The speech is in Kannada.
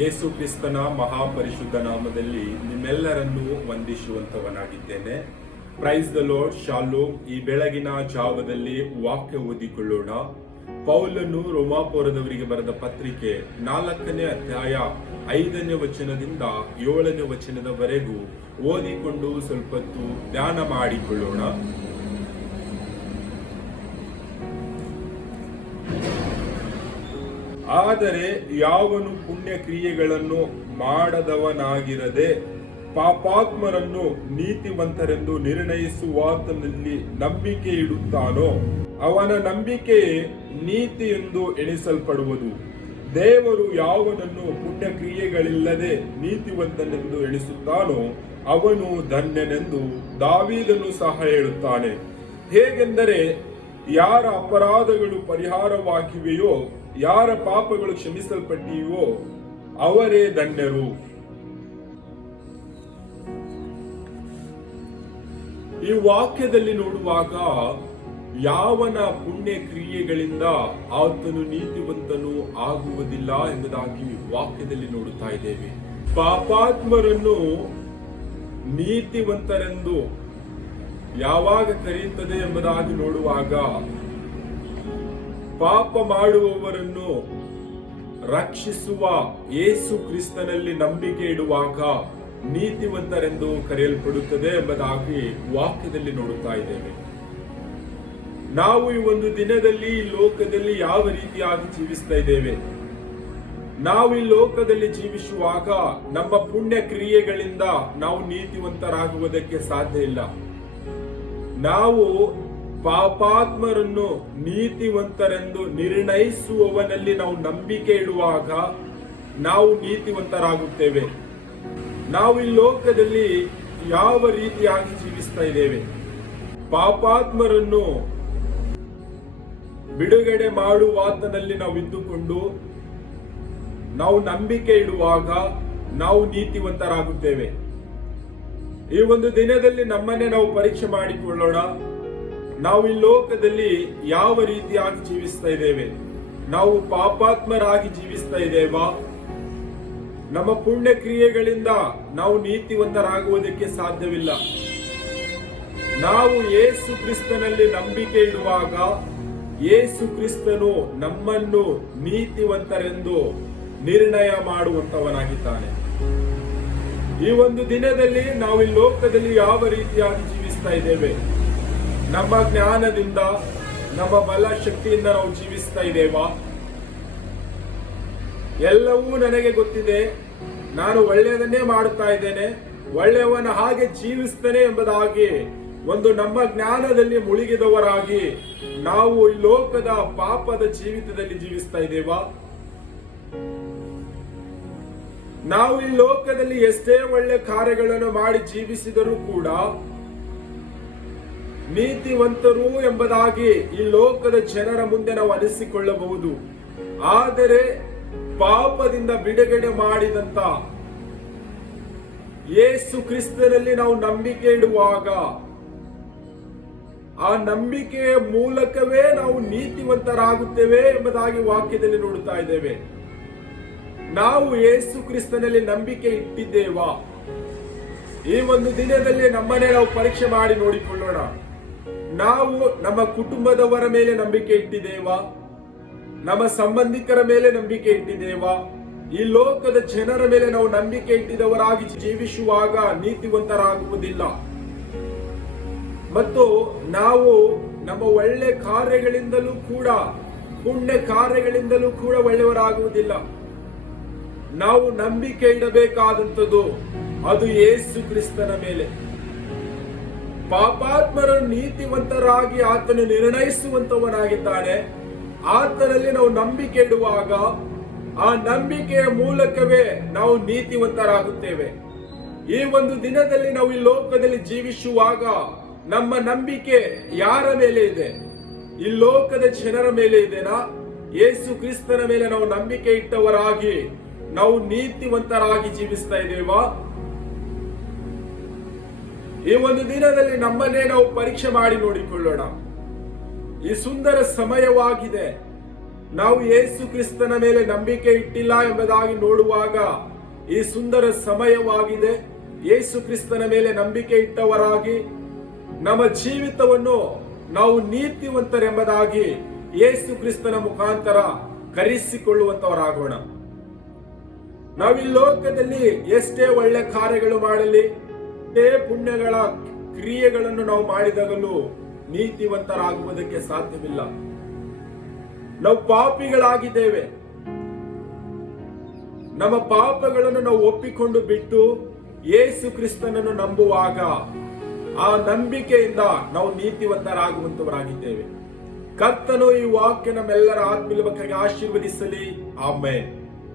ಯೇಸು ಕ್ರಿಸ್ತನ ಮಹಾಪರಿಶುದ್ಧ ನಾಮದಲ್ಲಿ ನಿಮ್ಮೆಲ್ಲರನ್ನೂ ವಂದಿಸುವಂತವನಾಗಿದ್ದೇನೆ. Praise the Lord, shalom. ಈ ಬೆಳಗಿನ ಜಾವದಲ್ಲಿ ವಾಕ್ಯ ಓದಿಕೊಳ್ಳೋಣ. ಪೌಲನು ರೋಮಾಪುರದವರಿಗೆ ಬರೆದ ಪತ್ರಿಕೆ 4ನೇ ಅಧ್ಯಾಯ 5ನೇ ವಚನದಿಂದ 7ನೇ ವಚನದವರೆಗೂ ಓದಿಕೊಂಡು ಸ್ವಲ್ಪ ಹೊತ್ತು ಧ್ಯಾನ ಮಾಡಿಕೊಳ್ಳೋಣ. ಆದರೆ ಯಾವನು ಪುಣ್ಯ ಕ್ರಿಯೆಗಳನ್ನು ಮಾಡದವನಾಗಿರದೆ ಪಾಪಾತ್ಮರನ್ನು ನೀತಿವಂತರೆಂದು ನಿರ್ಣಯಿಸುವಾತನಲ್ಲಿ ನಂಬಿಕೆ ಇಡುತ್ತಾನೋ ಅವನ ನಂಬಿಕೆಯೇ ನೀತಿ ಎಂದು ಎಣಿಸಲ್ಪಡುವುದು. ದೇವರು ಯಾವನನ್ನು ಪುಣ್ಯ ಕ್ರಿಯೆಗಳಿಲ್ಲದೆ ನೀತಿವಂತನೆಂದು ಎಣಿಸುತ್ತಾನೋ ಅವನು ಧನ್ಯನೆಂದು ದಾವೀದನು ಸಹ ಹೇಳುತ್ತಾನೆ. ಹೇಗೆಂದರೆ, ಯಾರ ಅಪರಾಧಗಳು ಪರಿಹಾರವಾಗಿವೆಯೋ, ಯಾರ ಪಾಪಗಳು ಕ್ಷಮಿಸಲ್ಪಟ್ಟಿವೆಯೋ ಅವರೇ ಧನ್ಯರು. ಈ ವಾಕ್ಯದಲ್ಲಿ ನೋಡುವಾಗ ಯಾವನ ಪುಣ್ಯ ಕ್ರಿಯೆಗಳಿಂದ ಆತನು ನೀತಿವಂತನು ಆಗುವುದಿಲ್ಲ ಎಂಬುದಾಗಿ ವಾಕ್ಯದಲ್ಲಿ ನೋಡುತ್ತಾ ಇದ್ದೇವೆ. ಪಾಪಾತ್ಮರನ್ನು ನೀತಿವಂತರೆಂದು ಯಾವಾಗ ಕರೆಯುತ್ತದೆ ಎಂಬುದಾಗಿ ನೋಡುವಾಗ, ಪಾಪ ಮಾಡುವವರನ್ನು ರಕ್ಷಿಸುವ ಯೇಸು ಕ್ರಿಸ್ತನಲ್ಲಿ ನಂಬಿಕೆ ಇಡುವಾಗ ನೀತಿವಂತರೆಂದು ಕರೆಯಲ್ಪಡುತ್ತದೆ ಎಂಬುದಾಗಿ ವಾಕ್ಯದಲ್ಲಿ ನೋಡುತ್ತಾ ಇದ್ದೇವೆ. ನಾವು ಈ ಒಂದು ದಿನದಲ್ಲಿ ಈ ಲೋಕದಲ್ಲಿ ಯಾವ ರೀತಿಯಾಗಿ ಜೀವಿಸ್ತಾ ಇದ್ದೇವೆ? ನಾವು ಈ ಲೋಕದಲ್ಲಿ ಜೀವಿಸುವಾಗ ನಮ್ಮ ಪುಣ್ಯ ಕ್ರಿಯೆಗಳಿಂದ ನಾವು ನೀತಿವಂತರಾಗುವುದಕ್ಕೆ ಸಾಧ್ಯ ಇಲ್ಲ. ನಾವು ಪಾಪಾತ್ಮರನ್ನು ನೀತಿವಂತರೆಂದು ನಿರ್ಣಯಿಸುವವನಲ್ಲಿ ನಾವು ನಂಬಿಕೆ ಇಡುವಾಗ ನಾವು ನೀತಿವಂತರಾಗುತ್ತೇವೆ. ನಾವು ಈ ಲೋಕದಲ್ಲಿ ಯಾವ ರೀತಿಯಾಗಿ ಜೀವಿಸ್ತಾ ಇದ್ದೇವೆ? ಪಾಪಾತ್ಮರನ್ನು ಬಿಡುಗಡೆ ಮಾಡುವಾತನಲ್ಲಿ ನಾವು ಇದ್ದುಕೊಂಡು ನಾವು ನಂಬಿಕೆ ಇಡುವಾಗ ನಾವು ನೀತಿವಂತರಾಗುತ್ತೇವೆ. ಈ ಒಂದು ದಿನದಲ್ಲಿ ನಮ್ಮನ್ನೇ ನಾವು ಪರೀಕ್ಷೆ ಮಾಡಿಕೊಳ್ಳೋಣ. ನಾವು ಈ ಲೋಕದಲ್ಲಿ ಯಾವ ರೀತಿಯಾಗಿ ಜೀವಿಸ್ತಾ ಇದ್ದೇವೆ? ನಾವು ಪಾಪಾತ್ಮರಾಗಿ ಜೀವಿಸ್ತಾ ಇದ್ದೇವಾ? ನಮ್ಮ ಪುಣ್ಯ ಕ್ರಿಯೆಗಳಿಂದ ನಾವು ನೀತಿವಂತರಾಗುವುದಕ್ಕೆ ಸಾಧ್ಯವಿಲ್ಲ. ನಾವು ಯೇಸು ಕ್ರಿಸ್ತನಲ್ಲಿ ನಂಬಿಕೆ ಇಡುವಾಗ ಯೇಸು ಕ್ರಿಸ್ತನು ನಮ್ಮನ್ನು ನೀತಿವಂತರೆಂದು ನಿರ್ಣಯ ಮಾಡುವಂತವನಾಗಿದ್ದಾನೆ. ಈ ಒಂದು ದಿನದಲ್ಲಿ ನಾವು ಈ ಲೋಕದಲ್ಲಿ ಯಾವ ರೀತಿಯಾಗಿ ಜೀವಿಸ್ತಾ ಇದ್ದೇವೆ? ನಮ್ಮ ಜ್ಞಾನದಿಂದ, ನಮ್ಮ ಬಲ ಶಕ್ತಿಯಿಂದ ನಾವು ಜೀವಿಸ್ತಾ ಇದ್ದೇವಾ? ಎಲ್ಲವೂ ನನಗೆ ಗೊತ್ತಿದೆ, ನಾನು ಒಳ್ಳೆಯದನ್ನೇ ಮಾಡುತ್ತಾ ಇದ್ದೇನೆ, ಒಳ್ಳೆಯವನ ಹಾಗೆ ಜೀವಿಸ್ತೇನೆ ಎಂಬುದಾಗಿ ಒಂದು ನಮ್ಮ ಜ್ಞಾನದಲ್ಲಿ ಮುಳುಗಿದವರಾಗಿ ನಾವು ಈ ಲೋಕದ ಪಾಪದ ಜೀವಿತದಲ್ಲಿ ಜೀವಿಸ್ತಾ ಇದ್ದೇವಾ? ನಾವು ಈ ಲೋಕದಲ್ಲಿ ಎಷ್ಟೇ ಒಳ್ಳೆ ಕಾರ್ಯಗಳನ್ನು ಮಾಡಿ ಜೀವಿಸಿದರೂ ಕೂಡ ನೀತಿವಂತರು ಎಂಬುದಾಗಿ ಈ ಲೋಕದ ಜನರ ಮುಂದೆ ನಾವು ಅನಿಸಿಕೊಳ್ಳಬಹುದು. ಆದರೆ ಪಾಪದಿಂದ ಬಿಡುಗಡೆ ಮಾಡಿದಂತ ಯೇಸು ಕ್ರಿಸ್ತನಲ್ಲಿ ನಾವು ನಂಬಿಕೆ ಇಡುವಾಗ ಆ ನಂಬಿಕೆಯ ಮೂಲಕವೇ ನಾವು ನೀತಿವಂತರಾಗುತ್ತೇವೆ ಎಂಬುದಾಗಿ ವಾಕ್ಯದಲ್ಲಿ ನೋಡುತ್ತಾ ಇದ್ದೇವೆ. ನಾವು ಯೇಸು ಕ್ರಿಸ್ತನಲ್ಲಿ ನಂಬಿಕೆ ಇಟ್ಟಿದ್ದೇವಾ? ಈ ಒಂದು ದಿನದಲ್ಲಿ ನಮ್ಮನ್ನೇ ನಾವು ಪರೀಕ್ಷೆ ಮಾಡಿ ನೋಡಿಕೊಳ್ಳೋಣ. ನಾವು ನಮ್ಮ ಕುಟುಂಬದವರ ಮೇಲೆ ನಂಬಿಕೆ ಇಟ್ಟಿದ್ದೇವಾ? ನಮ್ಮ ಸಂಬಂಧಿಕರ ಮೇಲೆ ನಂಬಿಕೆ ಇಟ್ಟಿದ್ದೇವಾ? ಈ ಲೋಕದ ಜನರ ಮೇಲೆ ನಾವು ನಂಬಿಕೆ ಇಟ್ಟಿದವರಾಗಿ ಜೀವಿಸುವಾಗ ನೀತಿವಂತರಾಗುವುದಿಲ್ಲ. ಮತ್ತು ನಾವು ನಮ್ಮ ಒಳ್ಳೆ ಕಾರ್ಯಗಳಿಂದಲೂ ಕೂಡ, ಪುಣ್ಯ ಕಾರ್ಯಗಳಿಂದಲೂ ಕೂಡ ಒಳ್ಳೆಯವರಾಗುವುದಿಲ್ಲ. ನಾವು ನಂಬಿಕೆ ಇಡಬೇಕಾದಂಥದ್ದು ಅದು ಯೇಸು ಕ್ರಿಸ್ತನ ಮೇಲೆ. ಪಾಪಾತ್ಮರನ್ನು ನೀತಿವಂತರಾಗಿ ಆತನು ನಿರ್ಣಯಿಸುವಂತವನಾಗಿದ್ದಾನೆ. ಆತನಲ್ಲಿ ನಾವು ನಂಬಿಕೆ ಇಡುವಾಗ ಆ ನಂಬಿಕೆಯ ಮೂಲಕವೇ ನಾವು ನೀತಿವಂತರಾಗುತ್ತೇವೆ. ಈ ಒಂದು ದಿನದಲ್ಲಿ ನಾವು ಈ ಲೋಕದಲ್ಲಿ ಜೀವಿಸುವಾಗ ನಮ್ಮ ನಂಬಿಕೆ ಯಾರ ಮೇಲೆ ಇದೆ? ಈ ಲೋಕದ ಜನರ ಮೇಲೆ ಇದೆನಾ? ಯೇಸು ಕ್ರಿಸ್ತನ ಮೇಲೆ ನಾವು ನಂಬಿಕೆ ಇಟ್ಟವರಾಗಿ ನಾವು ನೀತಿವಂತರಾಗಿ ಜೀವಿಸ್ತಾ ಇದ್ದೇವಾ? ಈ ಒಂದು ದಿನದಲ್ಲಿ ನಮ್ಮನ್ನೇ ನಾವು ಪರೀಕ್ಷೆ ಮಾಡಿ ನೋಡಿಕೊಳ್ಳೋಣ. ಈ ಸುಂದರ ಸಮಯವಾಗಿದೆ. ನಾವು ಯೇಸು ಕ್ರಿಸ್ತನ ಮೇಲೆ ನಂಬಿಕೆ ಇಟ್ಟಿಲ್ಲ ಎಂಬುದಾಗಿ ನೋಡುವಾಗ ಈ ಸುಂದರ ಸಮಯವಾಗಿದೆ. ಯೇಸು ಕ್ರಿಸ್ತನ ಮೇಲೆ ನಂಬಿಕೆ ಇಟ್ಟವರಾಗಿ ನಮ್ಮ ಜೀವಿತವನ್ನು ನಾವು ನೀತಿವಂತರೆಂಬುದಾಗಿ ಯೇಸು ಕ್ರಿಸ್ತನ ಮುಖಾಂತರ ಕರೆಸಿಕೊಳ್ಳುವಂತವರಾಗೋಣ. ನಾವು ಈ ಲೋಕದಲ್ಲಿ ಎಷ್ಟೇ ಒಳ್ಳೆ ಕಾರ್ಯಗಳು ಮಾಡಲಿ, ಎಷ್ಟೇ ಪುಣ್ಯಗಳ ಕ್ರಿಯೆಗಳನ್ನು ನಾವು ಮಾಡಿದಾಗಲೂ ನೀತಿವಂತರಾಗುವುದಕ್ಕೆ ಸಾಧ್ಯವಿಲ್ಲ. ನಾವು ಪಾಪಿಗಳಾಗಿದ್ದೇವೆ. ನಮ್ಮ ಪಾಪಗಳನ್ನು ನಾವು ಒಪ್ಪಿಕೊಂಡು ಬಿಟ್ಟು ಯೇಸು ಕ್ರಿಸ್ತನನ್ನು ನಂಬುವಾಗ ಆ ನಂಬಿಕೆಯಿಂದ ನಾವು ನೀತಿವಂತರಾಗುವಂತವರಾಗಿದ್ದೇವೆ. ಕರ್ತನು ಈ ವಾಕ್ಯ ನಮ್ಮೆಲ್ಲರ ಆತ್ಮೀಯ ಆಶೀರ್ವದಿಸಲಿ. ಆಮೆನ್.